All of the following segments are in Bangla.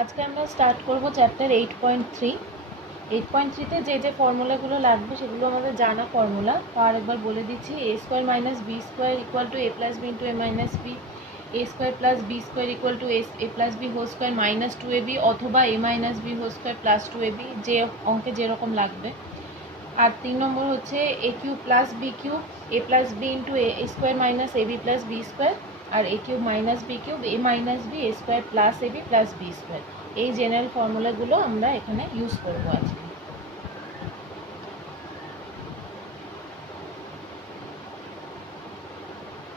আজকে আমরা স্টার্ট করব চ্যাপ্টার 8.3। 8.3-তে যে ফর্মুলাগুলো লাগবে সেগুলো আমাদের জানা ফর্মুলা, তো আরেকবার বলে দিচ্ছি। A square minus B square equal to A plus B into A minus B, A square plus B square equal to A plus B whole square minus 2ab অথবা A minus B whole square plus 2ab, যে অঙ্কে যেরকম লাগবে। আর 3 নম্বর হচ্ছে A cube plus B cube A plus B into A square minus A B plus B square, আর A cube minus B cube A minus B A square plus A B plus B square. এই জেনারেল ফর্মুলাগুলো আমরা এখানে ইউজ করবো আজকে।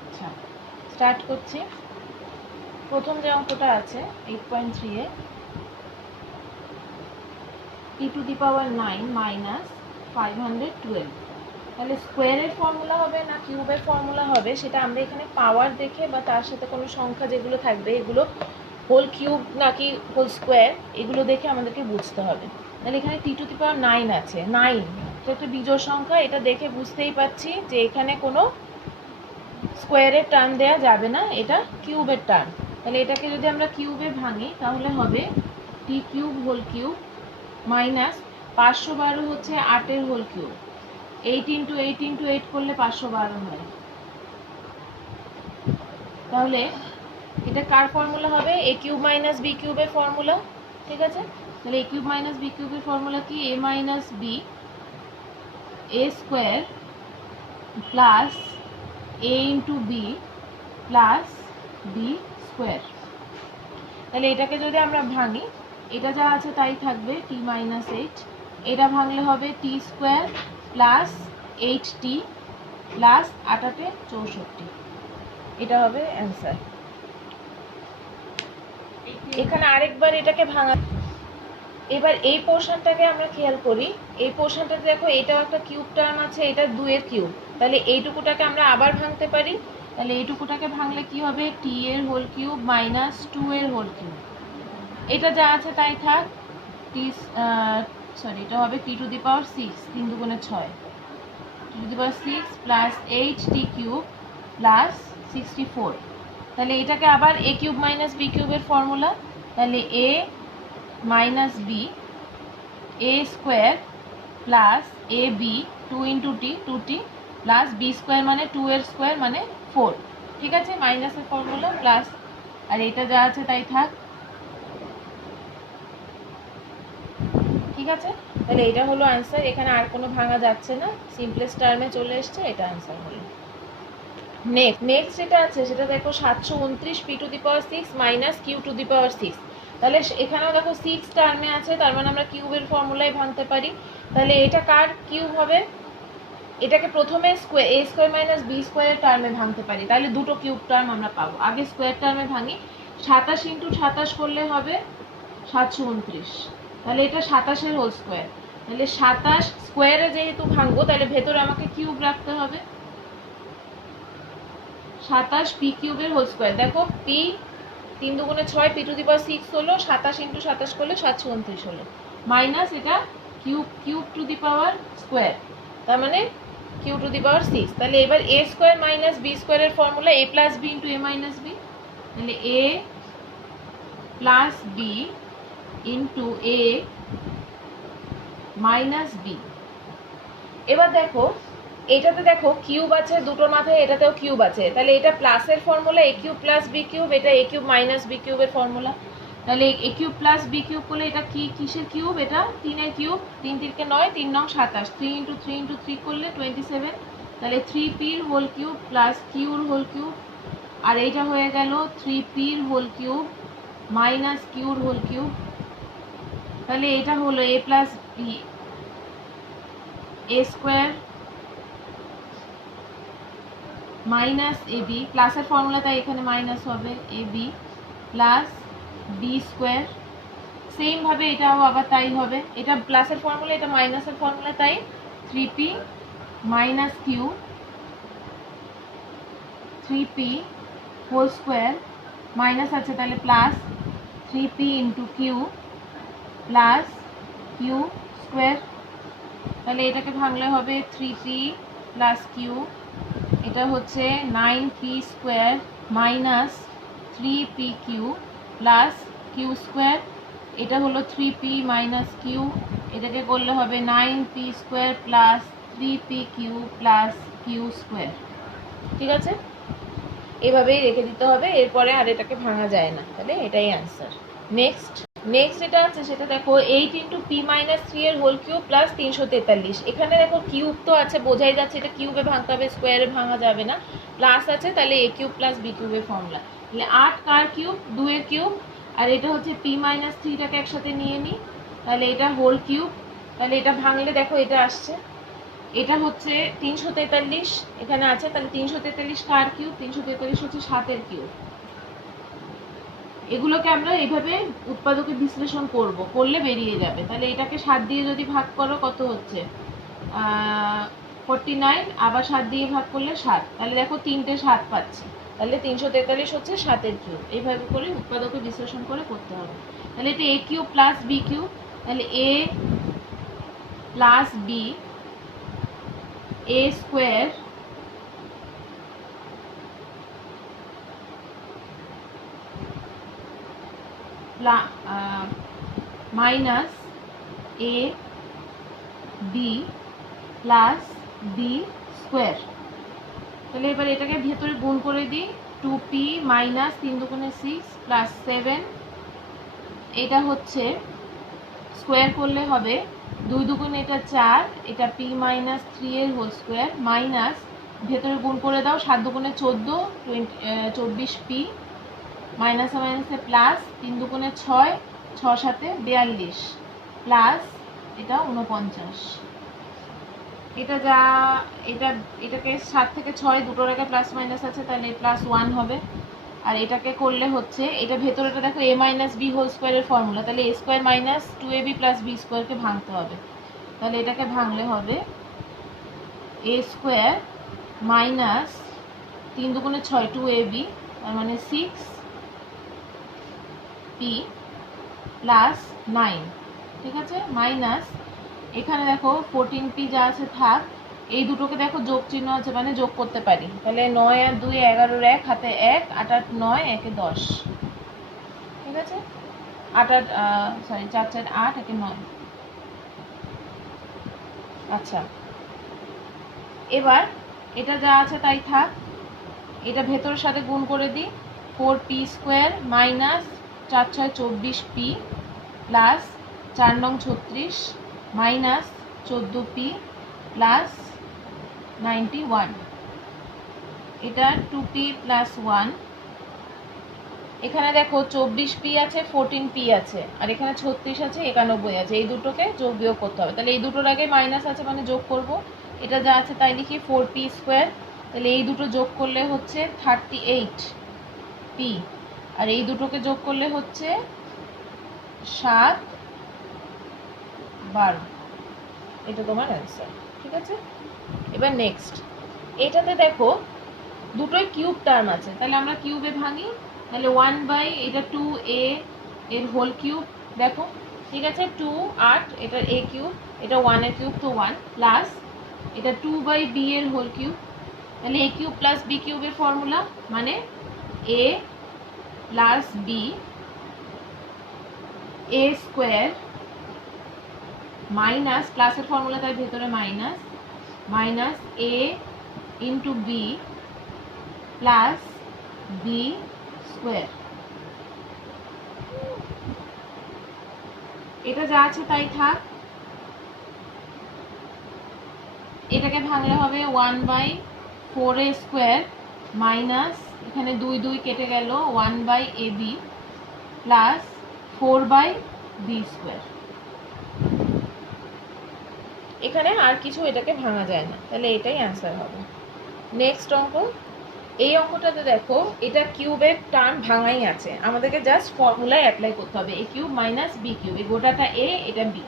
আচ্ছা, স্টার্ট করছি। প্রথম যে অঙ্কটা আছে 8.3-এ, টি টু দি পাওয়ার 9 মাইনাস 512, তাহলে স্কোয়ারের ফর্মুলা হবে না কিউবের ফর্মুলা হবে সেটা আমরা এখানে পাওয়ার দেখে বা তার সাথে কোনো সংখ্যা যেগুলো থাকবে এগুলো হোল কিউব নাকি হোল স্কোয়ার এগুলো দেখে আমাদেরকে বুঝতে হবে। তাহলে এখানে টি টু দি পাওয়ার 9 আছে, 9 এটা একটা বিজোড় সংখ্যা, এটা দেখে বুঝতেই পারছি যে এখানে কোনো স্কোয়ারের টার্ম দেওয়া যাবে না, এটা কিউবের টার্ম। তাহলে এটাকে যদি আমরা কিউবে ভাঙি তাহলে হবে T cube whole cube minus 512 হচ্ছে 8-এর হোল কিউব, 8 ইন্টু 8 ইন্টু 8 করলে 512 হয়। তাহলে এটা কার ফর্মুলা হবে? এ কিউব মাইনাস বি কিউবের ফর্মুলা, ঠিক আছে? তাহলে এ কিউব মাইনাস বি কিউবের ফর্মুলা কি? A minus B A square plus A into B plus B square. তাহলে এটাকে যদি আমরা ভাঙি, এটা যা আছে তাই থাকবে, টি মাইনাস 8, এটা ভাঙলে হবে টি স্কোয়ার প্লাস 8t প্লাস 8 64, এটা হবে অ্যান্সার। এখানে আরেকবার এটাকে ভাঙা। এবার এই পোর্শনটাকে আমরা খেয়াল করি, এই পোর্শনটাতে দেখো এটাও একটা কিউব টার্ম আছে, এটা 2-এর কিউব, তাহলে এইটুকুটাকে আমরা আবার ভাঙতে পারি। তাহলে এইটুকুটাকে ভাঙলে কি হবে? টি এর হোল কিউব মাইনাস 2-এর হোল কিউব, এটা যা আছে তাই থাক, টি এটা হবে টি টু দি পাওয়ার 6, 3 দুগুণে 6, T to the power 6 plus 8t cube plus 64। তাহলে এটাকে আবার এ কিউব মাইনাস বি কিউবের ফর্মুলা, তাহলে A minus B A square plus A B 2 into T 2t plus B square মানে 2-এর স্কোয়ার মানে 4, ঠিক আছে? মাইনাসের ফর্মুলা প্লাস, আর এটা যা আছে তাই থাক, ঠিক আছে? তাহলে এটা হলো অ্যান্সার, এখানে আর কোনো ভাঙা যাচ্ছে না, সিম্পলেস্ট টার্মে চলে এসছে, এটা অ্যান্সার হলো। নেক্সট যেটা আছে সেটা দেখো 729 P to the power 6 minus Q to the power 6। তাহলে এখানেও দেখো 6 টার্মে আছে, তার মানে আমরা কিউবের ফর্মুলায় ভাঙতে পারি। তাহলে এটা কার কিউব হবে? এটাকে প্রথমে square A square minus b স্কোয়ারের টার্মে ভাঙতে পারি, তাহলে দুটো কিউব টার্ম আমরা পাবো। আগে স্কোয়ার টার্মে ভাঙি, 27 ইন্টু 27 করলে হবে 729, তাহলে এটা 27-এর হোল স্কোয়ার। তাহলে 27 স্কোয়ারে যেহেতু ভাঙবো তাহলে ভেতরে আমাকে কিউব রাখতে হবে, 27 পি কিউবের হোল স্কোয়ার। দেখো পি 3 দুগুণে 6, পি টু দি পাওয়ার 6 হলো, 27 ইন্টু 27 করলে 729 হলো, মাইনাস এটা cube two the power square, তার মানে কিউ টু দি পাওয়ার 6। তাহলে এবার এ স্কোয়ার মাইনাস বি স্কোয়ারের formula A plus B into A minus B, তাহলে এ plus B into A minus b. এবার দেখো এটাতে দেখো কিউব আছে দুটোর মাথায়, এটাতেও কিউব আছে, তাহলে এটা প্লাসের ফর্মুলা এ কিউব প্লাস বি কিউব, এটা এ কিউব মাইনাস বি কিউবের ফর্মুলা। তাহলে A cube plus B cube করলে এটা কিসের কিউব? এটা 3-এর কিউব, 3 3 9, 3 9 27, 3 ইন্টু 3 ইন্টু 3 করলে 27, তাহলে 3pর হোল কিউব প্লাস কিউর হোল কিউব, আর এইটা হয়ে গেল 3pর হোল কিউব মাইনাস কিউর হোল কিউব। তাহলে এটা হলো A plus B A square minus A B, প্লাসের ফর্মুলা তাই এখানে মাইনাস হবে, A B plus B square. সেমভাবে এটাও আবার তাই হবে, এটা প্লাসের ফর্মুলা এটা মাইনাসের ফর্মুলা, তাই 3p minus q 3p whole square minus আছে তাহলে plus 3p into q plus q square. তাহলে এটাকে ভাঙলে হবে 3p প্লাস কিউ, এটা হচ্ছে 9p square minus 3p q plus q square, এটা হলো 3p মাইনাস কিউ, এটাকে করলে হবে 9p square plus 3p q plus q square. ঠিক আছে, এভাবেই রেখে দিতে হবে, এরপরে আর এটাকে ভাঙা যায় না, তাহলে এটাই অ্যান্সার। নেক্সট যেটা আছে সেটা দেখো 8 ইন্টু পি মাইনাস 3 এর হোল কিউব প্লাস 343। এখানে দেখো কিউব তো আছে, বোঝাই যাচ্ছে এটা কিউবে ভাঙতে হবে, স্কোয়ারে ভাঙা যাবে না। প্লাস আছে, তাহলে এ কিউব প্লাস বি কিউবের ফর্মুলা। তাহলে 8 কার কিউব, 2 এর কিউব, আর এটা হচ্ছে পি মাইনাস 3টাকে একসাথে নিয়ে নিই, তাহলে এটা হোল কিউব। তাহলে এটা ভাঙলে দেখো এটা আসছে, এটা হচ্ছে 343 এখানে আছে, তাহলে 343 কার কিউব, 343 হচ্ছে 7 কিউব। এগুলোকে আমরা এইভাবে উৎপাদকে বিশ্লেষণ করলে বেরিয়ে যাবে। তাহলে এটাকে 7 দিয়ে যদি ভাগ করো কত হচ্ছে 49, আবার 7 দিয়ে ভাগ করলে 7, তাহলে দেখো 3টে 7 পাচ্ছি, তাহলে 343 হচ্ছে 7 কিউব। এইভাবে করে উৎপাদকে বিশ্লেষণ করে করতে হবে। তাহলে এটা এ কিউব প্লাস বি কিউব, তাহলে এ plus B A square minus A B plus B square. তাহলে এবার এটাকে ভেতরে গুণ করে দিই, 2p মাইনাস 3 দুগুণে 6 প্লাস 7, এটা হচ্ছে স্কোয়ার করলে হবে 2 দুগুণে এটা 4, এটা p মাইনাস 3 এর হোল স্কোয়ার মাইনাস ভেতরে গুণ করে দাও 7 দুগুণে 14, 24p মাইনাসে মাইনাসে প্লাস 3 দুগুণে 6, 6 সাথে 42 প্লাস এটা 49। এটা যা এটাকে 7 থেকে 6 দুটোর আগে প্লাস মাইনাস আছে, তাহলে প্লাস 1 হবে। আর এটাকে করলে হচ্ছে এটা ভেতরেটা দেখো এ মাইনাস বি হোল স্কোয়ারের ফর্মুলা, তাহলে A square minus 2ab plus B স্কোয়ারকে ভাঙতে হবে। তাহলে এটাকে ভাঙলে হবে এ স্কোয়ার মাইনাস 3 দুগুণে 6 2ab, তার মানে 6p প্লাস 9। ঠিক আছে, মাইনাস এখানে দেখো 14p যা আছে থাক, এই দুটোকে দেখো যোগ চিহ্ন আছে মানে যোগ করতে পারি, তাহলে 9 আর 2 11 1 হাতে 1, 8 8 9 1 10। ঠিক আছে, 8 8 4 4 8 1 9। আচ্ছা, এবার এটা যা আছে তাই থাক, এটা ভেতরের সাথে গুণ করে দিই, 4p square minus 4 6 24p plus 4 9 36 minus 14p plus 91, এটা 2p প্লাস 1। এখানে দেখো 24p আছে, 14p আছে, আর এখানে 36 আছে, 91 আছে, এই দুটোকে যোগ বিয়োগ করতে হবে। তাহলে এই দুটোর আগে মাইনাস আছে মানে যোগ করব, এটা যা আছে তাই লিখি 4p স্কোয়ার, তাহলে এই দুটো যোগ করলে হচ্ছে 38p, আর এই দুটোকে যোগ করলে হচ্ছে 7 12। এটা তোমার অ্যান্সার। ঠিক আছে, এবার নেক্সট এটাতে দেখো দুটোই কিউব টার্ম আছে, তাহলে আমরা কিউবে ভাঙি, তাহলে 1 বাই এটা 2a এর হোল কিউব দেখো, ঠিক আছে 2 8, এটা a কিউব, এটা 1 এর কিউব তো 1 প্লাস এটা 2 বাই b এর হোল কিউব, তাহলে a কিউব প্লাস b কিউবের ফর্মুলা মানে a plus b a square minus প্লাসের ফর্মুলা তার ভেতরে minus minus a into B plus B square. এটা যা আছে তাই থাক, এটাকে ভাঙলে হবে 1 বাই 4a স্কোয়ার মাইনাস এখানে 2 2 কেটে গেল 1 by ab plus 4 by b square. এখানে আর কিছু এটাকে ভাঙা যায় না, তাহলে এটাই অ্যান্সার হবে। নেক্সট অঙ্ক, এই অঙ্কটাতে দেখো এটা কিউবের টার্ম ভাঙাই আছে, আমাদেরকে জাস্ট ফর্মুলায় অ্যাপ্লাই করতে হবে, A cube minus B cube, এই গোটাটা এ এটা বি,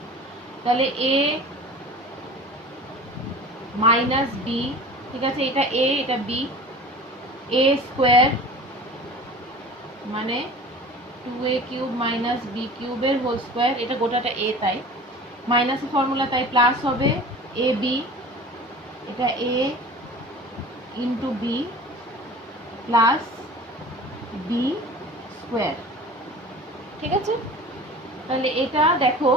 তাহলে এ মাইনাস বি, ঠিক আছে এটা এ এটা বি, এ স্কোয়ার মানে 2a কিউব মাইনাস বি কিউবের হোল স্কোয়ার, এটা গোটাটা এ তাই মাইনাসের ফর্মুলা তাই প্লাস হবে এ বি, এটা A into B plus B square. ঠিক আছে, তাহলে এটা দেখো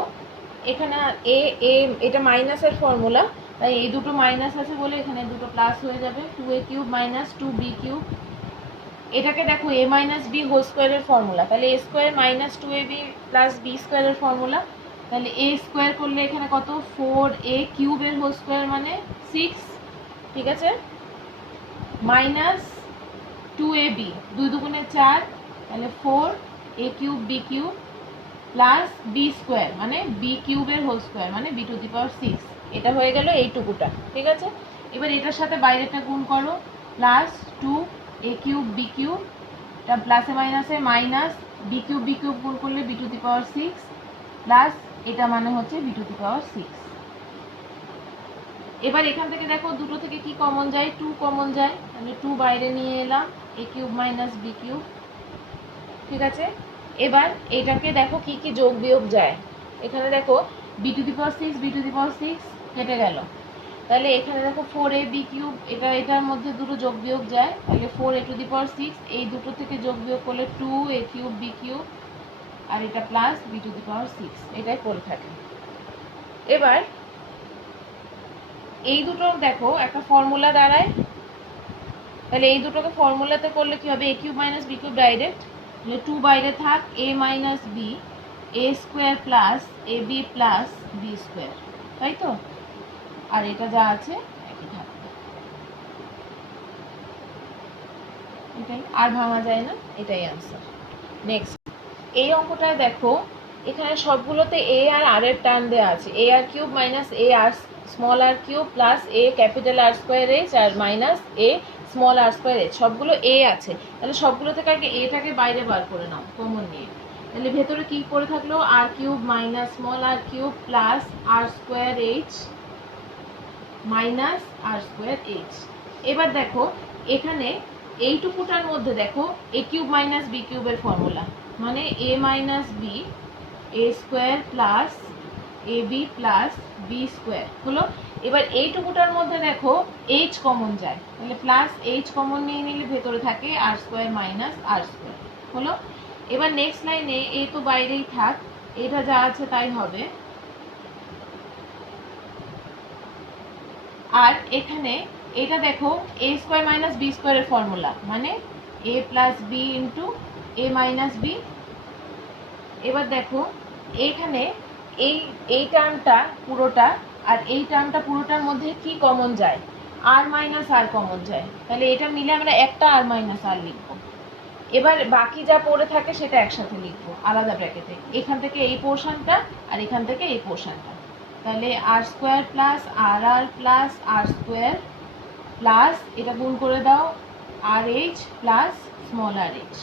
এখানে এ এ এটা মাইনাসের ফর্মুলা, তাই এই দুটো মাইনাস আছে বলে এখানে দুটো প্লাস হয়ে যাবে, 2a³ মাইনাস 2b³। এটাকে দেখো a মাইনাস বি হোল স্কোয়ারের ফর্মুলা, তাহলে a square minus 2ab plus b স্কোয়ারের ফর্মুলা। তাহলে a স্কোয়ার করলে এখানে কত, 4a³ এর হোল স্কোয়ার মানে 6, ঠিক আছে, মাইনাস 2ab 2 দুগুণে 4, তাহলে 4a³ b³ plus B square মানে b³ এর হোল স্কোয়ার মানে b⁶। এটা হয়ে গেল এইটুকুটা, ঠিক আছে। এবার এটার সাথে বাইরেটা গুণ করো, প্লাস 2a³ b³ এটা প্লাসে মাইনাসে মাইনাস b³ গুণ করলে b⁶ প্লাস এটা মানে হচ্ছে b⁶। এবার এখান থেকে দেখো দুটো থেকে কি কমন যায়, 2 কমন যায়, তাহলে 2 বাইরে নিয়ে এলাম, a³ মাইনাস b³, ঠিক আছে। এবার এটাকে দেখো কি কি যোগ বিয়োগ যায়, এখানে দেখো b⁶ কেটে গেল, তাহলে এখানে দেখো 4ab³ এটার মধ্যে দুটো যোগ বিয়োগ যায়, তাহলে 4a⁶, এই দুটো থেকে যোগ বিয়োগ করলে 2a³ b³ আর এটা প্লাস b⁶, এটাই করে থাকে। এবার এই দুটো দেখো একটা ফর্মুলা দাঁড়ায়, তাহলে এই দুটোকে ফর্মুলাতে করলে কি হবে, a³ মাইনাস b³ ডাইরেক্ট, তাহলে 2 বাইরে থাক, a minus b a square plus ab plus B square, তাই তো, আর এটা যা আছে একই থাকবে, এটাই, আর ভাঙা যায় না, এটাই আনসার। নেক্সট এই অঙ্কটায় দেখো এখানে সবগুলোতে a আর r এর টার্ম দেওয়া আছে, ar³ minus ar small r³ plus a capital R square h আর minus a small r square h, সবগুলো a আছে, তাহলে সবগুলো থেকে আগে এটাকে বাইরে বার করে নাও কমন নিয়ে, তাহলে ভেতরে কি পড়ে থাকলো, r³ minus small r³ plus r square h minus r square h। এবার দেখো এখানে এইটুকুটার মধ্যে দেখো a³ মাইনাস b³ এর ফর্মুলা মানে a minus b a square plus ab plus B square হলো। এবার এইটুকুটার মধ্যে দেখো h কমন যায়, তাহলে প্লাস h কমন নিয়ে নিলে ভেতরে থাকে r square minus r square হলো। এবার নেক্সট লাইনে a তো বাইরেই থাক, এটা যা আছে তাই হবে, আর এখানে এটা দেখো a স্কোয়ার মাইনাস বি স্কোয়ারের ফর্মুলা মানে a plus B into a minus b. এবার দেখো এইখানে এই টার্মটা পুরোটা আর এই টার্মটা পুরোটার মধ্যে কি কমন যায়, আর মাইনাস আর কমন যায়, তাহলে এটা মিলে আমরা একটা আর মাইনাস আর লিখবো। এবার বাকি যা পড়ে থাকে সেটা একসাথে লিখবো আলাদা ব্র্যাকেটে, এখান থেকে এই পোর্শনটা আর এখান থেকে এই পোর্শনটা, তাহলে আর স্কোয়ার প্লাস আর প্লাস আর স্কোয়ার প্লাস এটা গুণ করে দাও আর এইচ প্লাস স্মল আর এইচ,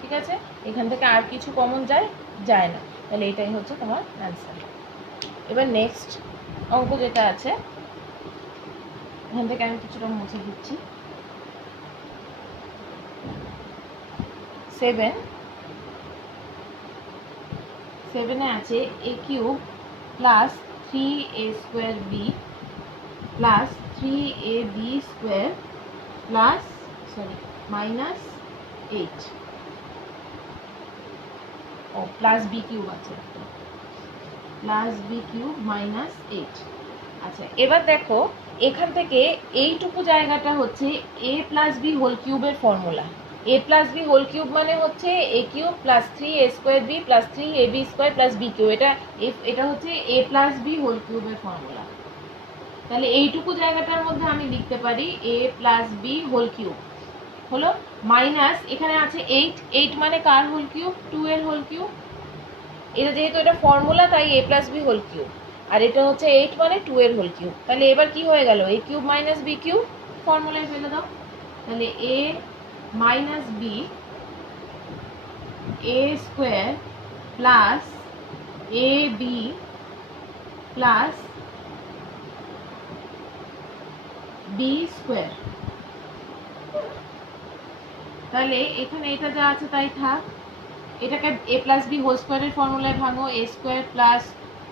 ঠিক আছে। এখান থেকে আর কিছু কমন যায় না, তাহলে এটাই হচ্ছে তোমার অ্যান্সার। এবার নেক্সট অঙ্ক যেটা আছে এখান থেকে আমি কিছুটা মুছে দিচ্ছি, 7 আছে a³ plus 3a square b plus 3ab square plus minus 8 ও প্লাস b³ আছে, প্লাস b³ মাইনাস 8। আচ্ছা এবার দেখো এখান থেকে এইটুকু জায়গাটা হচ্ছে a প্লাস বি হোল কিউবের formula, a plus B whole cube মানে হচ্ছে a³ plus 3a square b plus 3ab square plus b³, এটা হচ্ছে a প্লাস বি হোল কিউবের ফর্মুলা। তাহলে এইটুকু জায়গাটার মধ্যে আমি লিখতে পারি a plus B whole cube হলো, মাইনাস এখানে আছে 8 মানে কার হোল কিউব, 2 এর হোল কিউব, এটা যেহেতু এটা ফর্মুলা তাই a plus B whole cube, আর এটা হচ্ছে 8 মানে 2 এর হোল কিউব। তাহলে এবার কি হয়ে গেল, a³ মাইনাস b³ ফর্মুলায় ফেলে দাও, তাহলে a minus b a square plus A B plus B square, তাহলে এখানে এটা যা আছে তাই থাক, এটাকে a প্লাস বি হোল স্কোয়ারের ফর্মুলায় ভাঙো, a square plus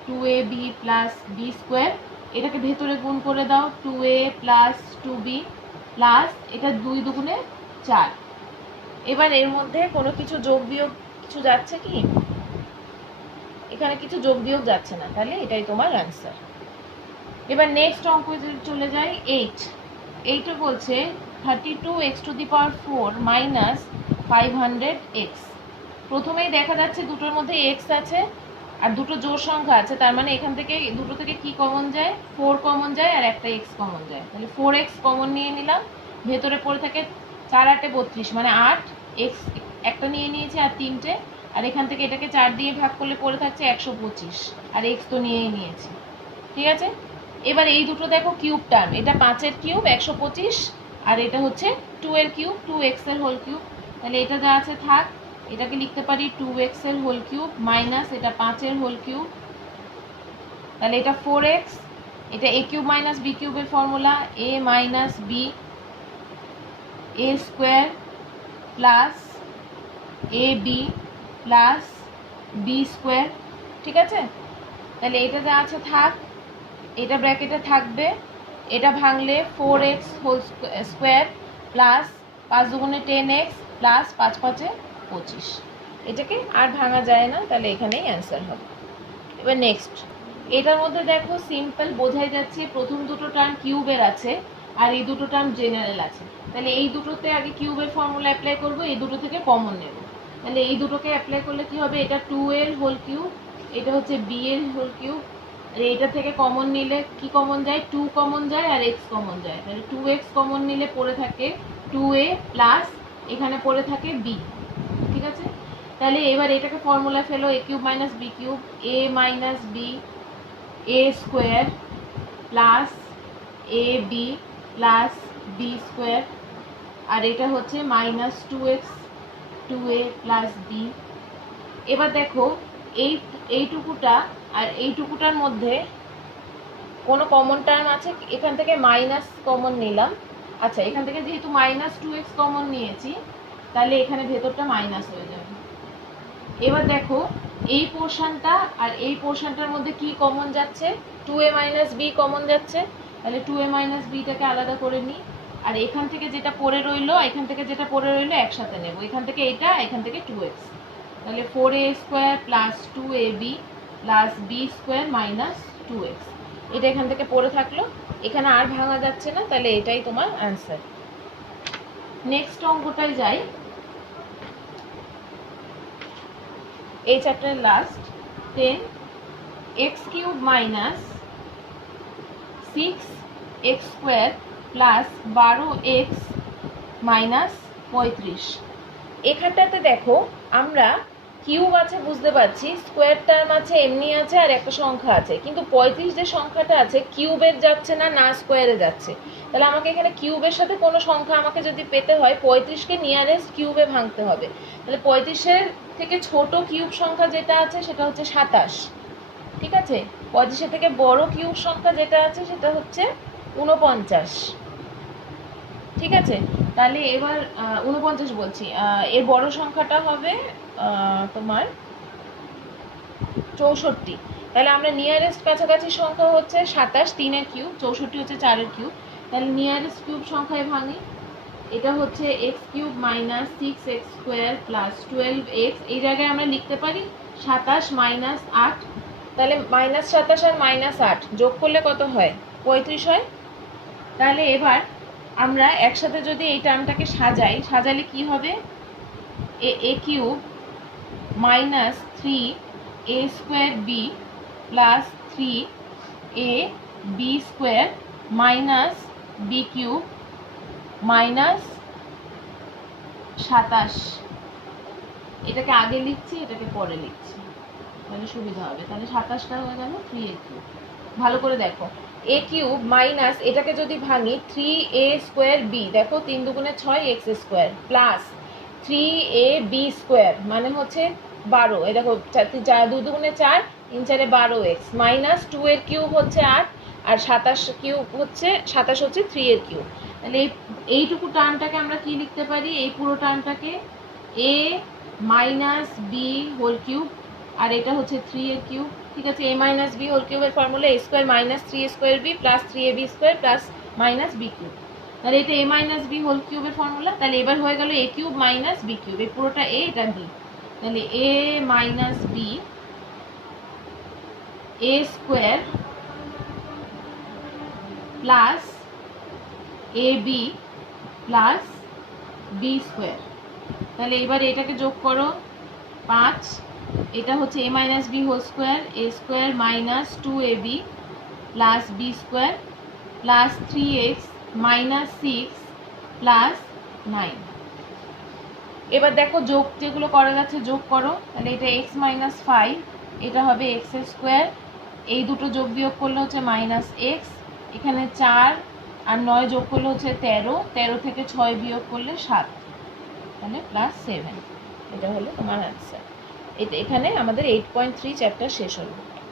2ab plus B square, এটাকে ভেতরে গুণ করে দাও 2a প্লাস 2b প্লাস এটা 2 দুগুণে 4। এবার এর মধ্যে কোনো কিছু যোগ বিয়োগ কিছু যাচ্ছে কি, এখানে কিছু যোগ বিয়োগ যাচ্ছে না, তাহলে এটাই তোমার অ্যান্সার। এবার নেক্সট অঙ্ক চলে যাই। 8 বলছে 32x⁴ মাইনাস 500x। প্রথমেই দেখা যাচ্ছে দুটোর মধ্যে x আছে আর দুটো জোড় সংখ্যা আছে, তার মানে এখান থেকে দুটো থেকে কি কমন যায়, 4 কমন যায় আর একটা x কমন যায়, তাহলে 4x কমন নিয়ে নিলাম। ভেতরে পড়ে থাকে 4 8 32 মানে 8, x একটা নিয়ে নিয়েছি আর 3টে, আর এখান থেকে এটাকে 4 দিয়ে ভাগ করলে পড়ে থাকছে 125 আর x তো নিয়েই নিয়েছি। ঠিক আছে, এবার এই দুটো দেখো কিউব টার্ম, এটা 5 এর কিউব 125 আর এটা হচ্ছে 2 এর কিউব 2x এর হোল কিউব, তাহলে এটা যা আছে থাক। এটাকে লিখতে পারি 2x এর হোল কিউব মাইনাস এটা 5 এর হোল কিউব, তাহলে এটা 4x, এটা a কিউব মাইনাস b কিউবের formula a minus b a square plus ab plus b square. ঠিক আছে, তাহলে এটা যা আছে থাক, এটা ব্র্যাকেটে থাকবে, এটা ভাঙলে 4x হোল স্কোয়ার প্লাস 5 দুগুণে 10x প্লাস 5 5 25। এটাকে আর ভাঙা যায় না, তাহলে এখানেই অ্যান্সার হবে। এবার নেক্সট, এটার মধ্যে দেখো সিম্পল বোঝাই যাচ্ছে, প্রথম দুটো টার্ম কিউবের আছে আর এই দুটো টার্ম জেনারেল আছে, তাহলে এই দুটোতে আগে কিউবের ফর্মুলা অ্যাপ্লাই করব, এই দুটো থেকে কমন নেব। তাহলে এই দুটোকে অ্যাপ্লাই করলে কি হবে, এটা 2 এর হোল কিউব, এটা হচ্ছে b এর হোল কিউব, আর এটা থেকে কমন নিলে কি কমন যায়, 2 কমন যায় আর x কমন যায়, তাহলে 2x কমন নিলে পড়ে থাকে 2a প্লাস এখানে পড়ে থাকে b। ঠিক আছে, তাহলে এবার এটাকে ফর্মুলা ফেলো, a cube minus b cube a minus b a square plus ab plus b square, আর এটা হচ্ছে minus 2x 2a plus b। এবার দেখো এইটুকুটা আর এইটুকুটার মধ্যে কোনো কমন টার্ম আছে, এখান থেকে মাইনাস কমন নিলাম। আচ্ছা, এখান থেকে যেহেতু মাইনাস 2x কমন নিয়েছি, তাহলে এখানে ভেতরটা মাইনাস হয়ে যাবে। এবার দেখো এই পোর্শনটা আর এই পোর্শনটার মধ্যে কি কমন যাচ্ছে, 2a মাইনাস b কমন যাচ্ছে, তাহলে 2a মাইনাস bটাকে আলাদা করে নিই, আর এখান থেকে যেটা পড়ে রইলো এখান থেকে যেটা পড়ে রইলো একসাথে নেব, এখান থেকে এটা এখান থেকে 2x, তাহলে 4a square plus 2ab plus b square minus 2x। এটা এখান থেকে পড়ে থাকলো, এখানে আর ভাঙা যাচ্ছে না, তাহলে এটাই তোমার অ্যান্সার। নেক্সট অঙ্কটায় যাই, এই চ্যাপ্টারের last 10x³ minus 6x square plus 12x minus 35। এখানটাতে দেখো আমরা কিউব আছে বুঝতে পারছি, স্কোয়ার টার্ম আছে এমনি আছে আর একটা সংখ্যা আছে, কিন্তু 35 যে সংখ্যাটা আছে কিউবের যাচ্ছে না, না স্কোয়ারে যাচ্ছে, তাহলে আমাকে এখানে কিউবের সাথে কোনো সংখ্যা আমাকে যদি পেতে হয় 35কে নিয়ারেস্ট কিউবে ভাঙতে হবে, তাহলে 35-এর থেকে ছোট কিউব সংখ্যা যেটা আছে সেটা হচ্ছে 27। ঠিক আছে, 35-এর থেকে বড় কিউব সংখ্যা যেটা আছে সেটা হচ্ছে 49। ঠিক আছে, তাহলে এবার 49 বলছি, এর বড় সংখ্যাটা হবে তোমার 64। তাহলে আমরা নিয়ারেস্ট কাছাকাছি সংখ্যা হচ্ছে 27 3-এর কিউব, 64 হচ্ছে 4-এর কিউব, তাহলে নিয়ারেস্ট কিউব সংখ্যায় ভাঙি, এটা হচ্ছে x³ minus 6x square plus 12x, এই জায়গায় আমরা লিখতে পারি 27 মাইনাস 8, তাহলে মাইনাস 27 আর মাইনাস 8 যোগ করলে কত হয়, 35 হয়। তাহলে এবার আমরা একসাথে যদি এই টার্মটাকে সাজালে কি হবে, a³ minus 3a square b plus 3ab square minus b³ minus 27। এটাকে আগে লিখছি, এটাকে পরে লিখছি, তাহলে সুবিধা হবে। তাহলে 27টা হয়ে গেল 3a³। ভালো করে দেখো, a³ মাইনাস এটাকে যদি ভাঙি 3a স্কোয়ার b, দেখো 3 দুগুণে 6 x square plus 3ab square মানে হচ্ছে 12, এই দেখো 2 দুগুণে 4 3 4 12x মাইনাস 2 এর কিউব হচ্ছে 8 আর 27 কিউব হচ্ছে 27 হচ্ছে 3 এর কিউব। তাহলে এইটুকু টার্মটাকে আমরা কি লিখতে পারি, এই পুরো টার্মটাকে a minus b whole cube, আর এটা হচ্ছে 3 এর কিউব। ঠিক আছে, a মাইনাস b হোল কিউবের formula a square minus 3a square b plus 3ab square plus minus b cube, তাহলে এটা a মাইনাস b হোল কিউবের ফর্মুলা। তাহলে এবার হয়ে গেল a cube minus b cube, এই পুরোটা a এটা b, তাহলে a minus b A square plus A B plus B square. তাহলে এবার এটাকে যোগ করো, 5, এটা হচ্ছে A minus B whole square, A square minus 2ab plus B square plus 3x minus 6 plus 9। এবার দেখো যোগ যেগুলো করা যাচ্ছে যোগ করো। তাহলে এটা x মাইনাস 5, এটা হবে x স্কোয়ার, এই দুটো যোগ বিয়োগ করলে হচ্ছে মাইনাস x, এখানে 4 আর 9 যোগ করলে হচ্ছে 13, 13 থেকে 6 বিয়োগ করলে 7, তাহলে প্লাস 7। এটা হলো তোমার অ্যান্সার। এটা এখানে আমাদের 8.3 চ্যাপ্টার শেষ হলো।